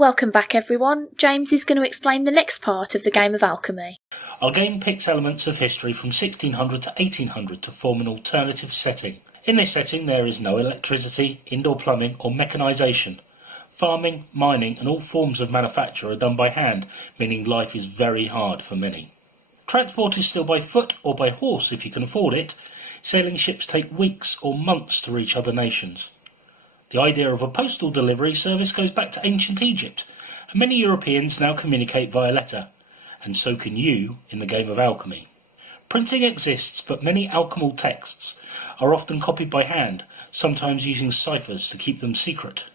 Welcome back everyone. James is going to explain the next part of the game of Alchemy. Our game picks elements of history from 1600 to 1800 to form an alternative setting. In this setting there is no electricity, indoor plumbing or mechanisation. Farming, mining and all forms of manufacture are done by hand, meaning life is very hard for many. Transport is still by foot or by horse if you can afford it. Sailing ships take weeks or months to reach other nations. The idea of a postal delivery service goes back to ancient Egypt, and many Europeans now communicate via letter, and so can you in the game of alchemy. Printing exists, but many alchemical texts are often copied by hand, sometimes using ciphers to keep them secret.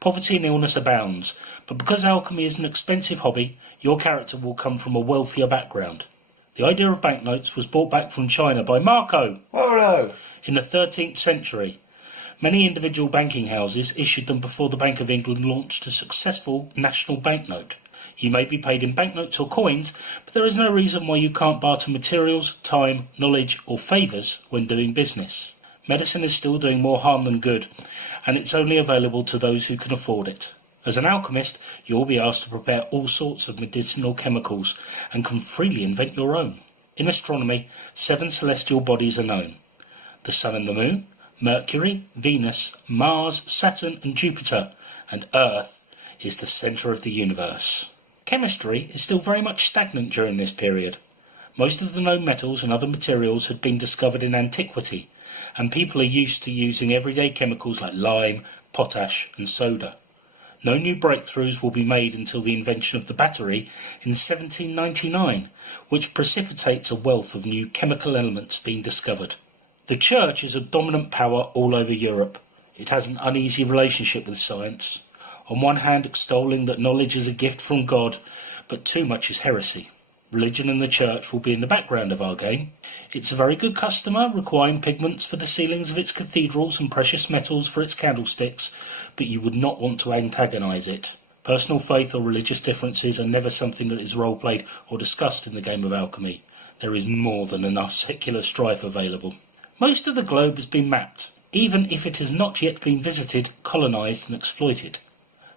Poverty and illness abounds, but because alchemy is an expensive hobby, your character will come from a wealthier background. The idea of banknotes was brought back from China by Marco in the 13th century. Many individual banking houses issued them before the Bank of England launched a successful national banknote. You may be paid in banknotes or coins, but there is no reason why you can't barter materials, time, knowledge or favours when doing business. Medicine is still doing more harm than good, and it's only available to those who can afford it. As an alchemist, you will be asked to prepare all sorts of medicinal chemicals and can freely invent your own. In astronomy, 7 celestial bodies are known: the Sun and the Moon, Mercury, Venus, Mars, Saturn and Jupiter, and Earth is the centre of the universe. Chemistry is still very much stagnant during this period. Most of the known metals and other materials had been discovered in antiquity, and people are used to using everyday chemicals like lime, potash and soda. No new breakthroughs will be made until the invention of the battery in 1799, which precipitates a wealth of new chemical elements being discovered. The Church is a dominant power all over Europe. It has an uneasy relationship with science. On one hand extolling that knowledge is a gift from God, but too much is heresy. Religion and the Church will be in the background of our game. It's a very good customer, requiring pigments for the ceilings of its cathedrals and precious metals for its candlesticks, but you would not want to antagonise it. Personal faith or religious differences are never something that is role-played or discussed in the game of alchemy. There is more than enough secular strife available. Most of the globe has been mapped, even if it has not yet been visited, colonised and exploited.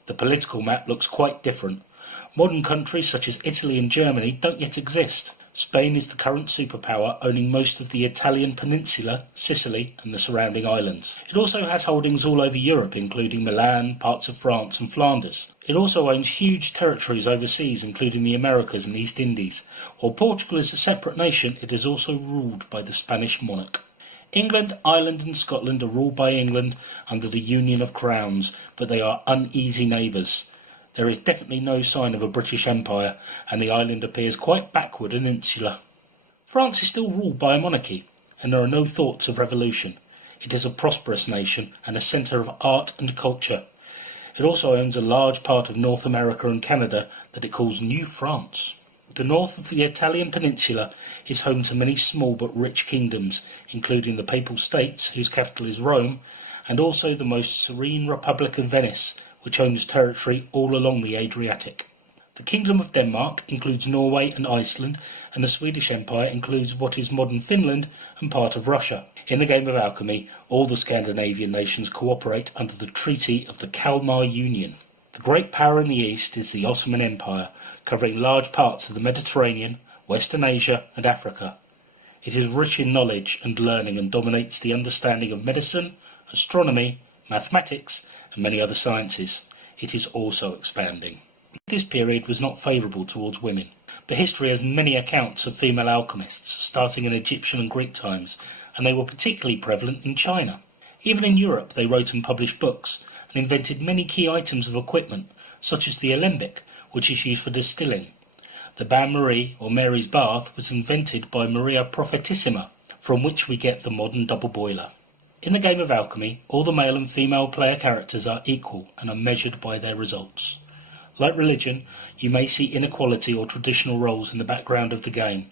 The political map looks quite different. Modern countries such as Italy and Germany don't yet exist. Spain is the current superpower, owning most of the Italian peninsula, Sicily and the surrounding islands. It also has holdings all over Europe, including Milan, parts of France and Flanders. It also owns huge territories overseas, including the Americas and East Indies. While Portugal is a separate nation, it is also ruled by the Spanish monarch. England, Ireland and Scotland are ruled by England under the Union of Crowns, but they are uneasy neighbours. There is definitely no sign of a British Empire, and the island appears quite backward and insular. France is still ruled by a monarchy, and there are no thoughts of revolution. It is a prosperous nation and a centre of art and culture. It also owns a large part of North America and Canada that it calls New France. The north of the Italian peninsula is home to many small but rich kingdoms, including the Papal States, whose capital is Rome, and also the most serene Republic of Venice, which owns territory all along the Adriatic. The Kingdom of Denmark includes Norway and Iceland, and the Swedish Empire includes what is modern Finland and part of Russia. In the game of alchemy, all the Scandinavian nations cooperate under the Treaty of the Kalmar Union. The great power in the east is the Ottoman Empire, covering large parts of the Mediterranean, Western Asia and Africa. It is rich in knowledge and learning and dominates the understanding of medicine, astronomy, mathematics and many other sciences. It is also expanding. This period was not favourable towards women, but history has many accounts of female alchemists, starting in Egyptian and Greek times, and they were particularly prevalent in China. Even in Europe they wrote and published books, and invented many key items of equipment, such as the alembic, which is used for distilling. The bain-marie, or Mary's bath, was invented by Maria Prophetissima, from which we get the modern double boiler. In the game of alchemy, all the male and female player characters are equal and are measured by their results. Like religion, you may see inequality or traditional roles in the background of the game.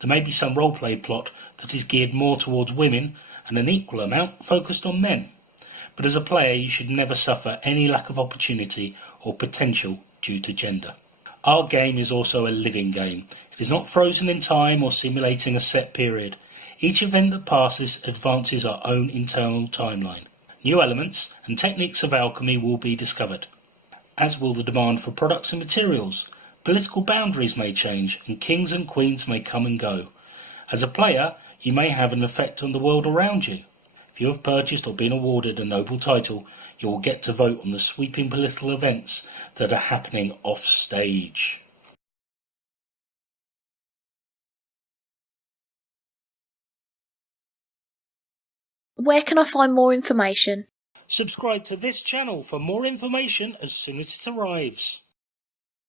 There may be some roleplay plot that is geared more towards women and an equal amount focused on men. But as a player you should never suffer any lack of opportunity or potential due to gender. Our game is also a living game. It is not frozen in time or simulating a set period. Each event that passes advances our own internal timeline. New elements and techniques of alchemy will be discovered. as will the demand for products and materials. Political boundaries may change, and kings and queens may come and go. As a player, you may have an effect on the world around you. If you have purchased or been awarded a noble title, you will get to vote on the sweeping political events that are happening off stage. Where can I find more information? Subscribe to this channel for more information as soon as it arrives.